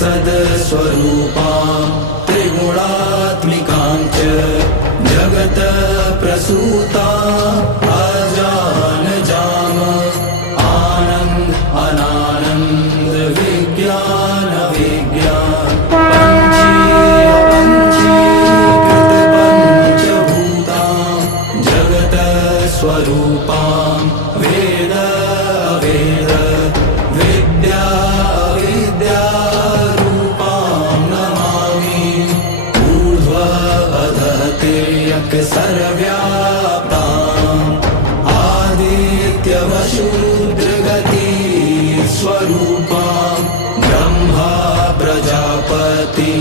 सदस्वरूपां त्रिगुणात्मिकां च जगत्प्रसूतां अजानजाम आनन्द अनानन्द विज्ञान विज्ञान पंचीकृतपंचभूतां जगत्स्वरूपां वेद अवेद विद्या अविद्यारूपां नमामि ऊर्ध्व अधः तिर्यक् सर्वव्याप्ताम् आदित्यवशूद्रगति स्वरूपां ब्रह्मा प्रजापति